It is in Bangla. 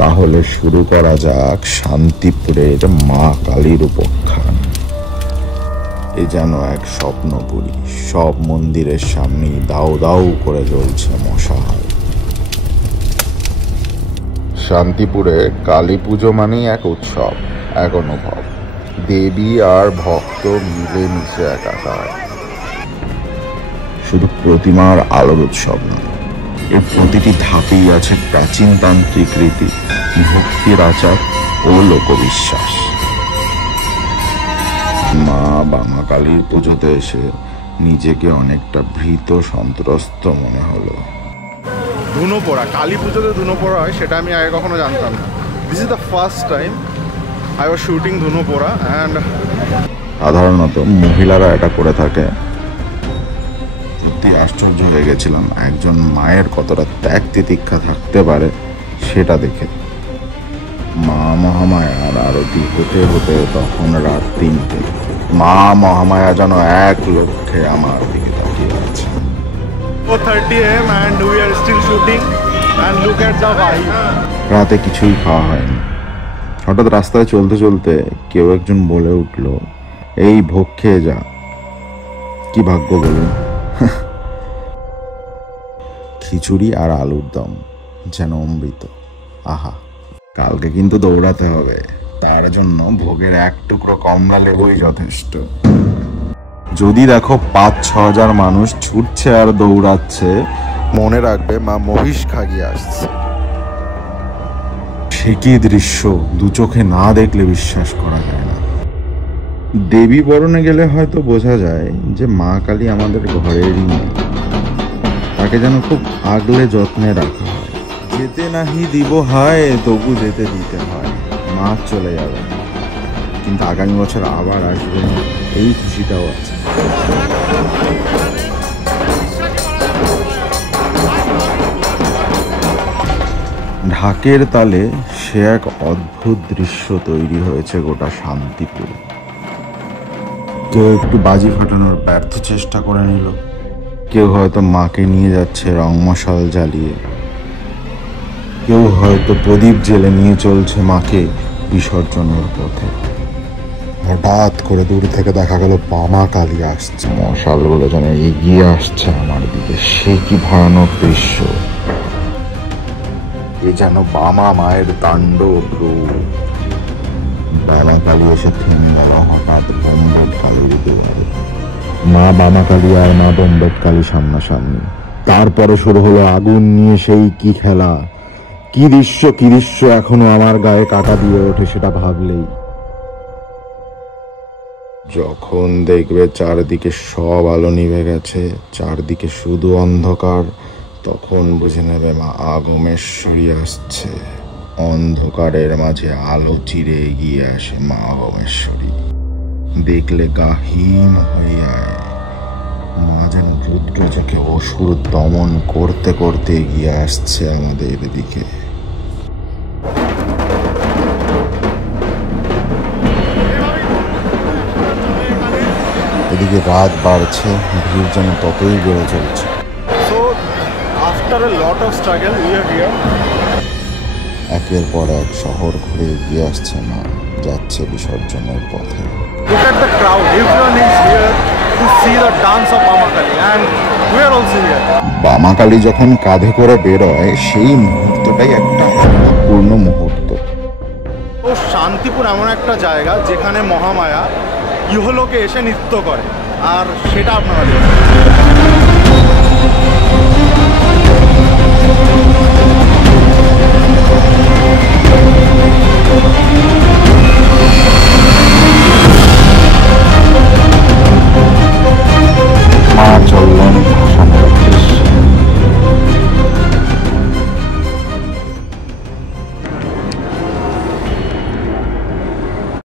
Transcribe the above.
তাহলে শুরু করা যাক শান্তিপুরের মা কালীর উপাখ্যান। এ যেন এক স্বপ্নপুরী, সব মন্দিরের সামনেই দাউ দাউ করে জ্বলছে মশাল। শান্তিপুরে কালী পুজো মানেই এক উৎসব, এক অনুভব। দেবী আর ভক্ত মিলেমিশে একাকার। শুধু প্রতিমার আলোর উৎসব নয়, এর প্রতিটি ধাপেই আছে প্রাচীন তান্ত্রিক রীতি, ভক্তির আচার ও লোকবিশ্বাস। মা বামা কালীর পুজোতে এসে নিজেকে অনেকটা ভীত সন্ত্রস্ত মনে হলো। ধুনো পোড়া, কালী পুজোতে ধুনো পোড়া হয় সেটা আমি আগে কখনো জানতাম না। This is the first time I was shooting ধুনো পোড়া। অ্যান্ড সাধারণত মহিলারা এটা করে থাকে। সত্যি আশ্চর্য হয়ে গেছিলাম একজন মায়ের কতটা ত্যাগ তিতিক্ষা থাকতে পারে সেটা দেখে। মা মহামায়ার আরতি হতে হতে তখন রাত 3টে। মা মহামায়া যেন এক লক্ষ্যে আমার দিকে তাকিয়ে আছে। 4:30 AM and we are still shooting and look at the vibe. রাতে কিছুই খাওয়া হয়নি। হঠাৎ রাস্তায় চলতে চলতে কেউ একজন বলে উঠল, এই ভোগ খেয়ে যা। কি ভাগ্য বলুন, খিচুড়ি আর আলুর দম যেন অমৃত। আহা, কালকে কিন্তু দৌড়াতে হবে, তার জন্য ভোগের এক টুকরো কমলা লেবুই যথেষ্ট। যদি দেখো 5-6 হাজার মানুষ ছুটছে আর দৌড়াচ্ছে, মনে রাখবে মা মহিষ খাগিয়ে আসছে। সে কি দৃশ্য, দু চোখে না দেখলে বিশ্বাস করা যায় না। দেবী বরণে গেলে হয়তো বোঝা যায় যে মা কালী আমাদের ঘরেরই মেয়ে। তাকে যেন খুব আগলে যত্নে রাখা হয়। যেতে নাহি দিব হায়, তবু যেতে দিতে হয়। মা চলে যাবে কিন্তু আগামী বছর আবার আসবে, এই খুশিটাও আছে। ঢাকের তালে সে এক অদ্ভুত দৃশ্য তৈরি হয়েছে গোটা শান্তিপুরে। কেউ একটু বাজি ফাটানোর ব্যর্থ চেষ্টা করে নিল, কেউ হয়তো মাকে নিয়ে যাচ্ছে রংমশাল জ্বালিয়ে, কেউ হয়তো প্রদীপ জেলে নিয়ে চলছে মাকে বিসর্জনের পথে। হঠাৎ করে দূর থেকে দেখা গেল বামা কালী আসছে, মশালগুলো যেন এগিয়ে আসছে আমার দিকে। সে কি ভয়ানক দৃশ্য! এ যেন বামা মায়ের তাণ্ডব রূপ। বামা কালী এসে থেমে গেল হঠাৎ বম্বেট কালীর দিকে। মা বামা কালী আর মা বম্বেট কালী সামনাসামনি। তারপরে শুরু হলো আগুন নিয়ে সেই কি খেলা। কি দৃশ্য এখনো আমার গায়ে কাটা দিয়ে ওঠে সেটা ভাবলেই। যখন দেখবে চারদিকে সব আলো নিভে গেছে, চারদিকে শুধু অন্ধকার, তখন বুঝে নেবে মা আগমেশ্বরী আসছে। অন্ধকারের মাঝে আলো চিরে এগিয়ে আসে মা আগমেশ্বরী। দেখলে গা হিম হয়ে যায়। মা যেন রুদ্র চোখে অসুর দমন করতে করতে এগিয়ে আসছে আমাদের দিকে। এদিকে রাত বাড়ছে, ভিড় যেন ততই বেড়ে চলছে। একের পর এক শহর ঘুরে এগিয়ে আসছে মা, যাচ্ছে বিসর্জনের পথে। বামা কালী যখন কাঁধে করে বেরোয়, সেই মুহূর্তটাই একটা অপূর্ণ মুহূর্ত। তো শান্তিপুর এমন একটা জায়গা যেখানে মহামায়া ইহলোকে এসে নৃত্য করে, আর সেটা আপনারা দেখুন।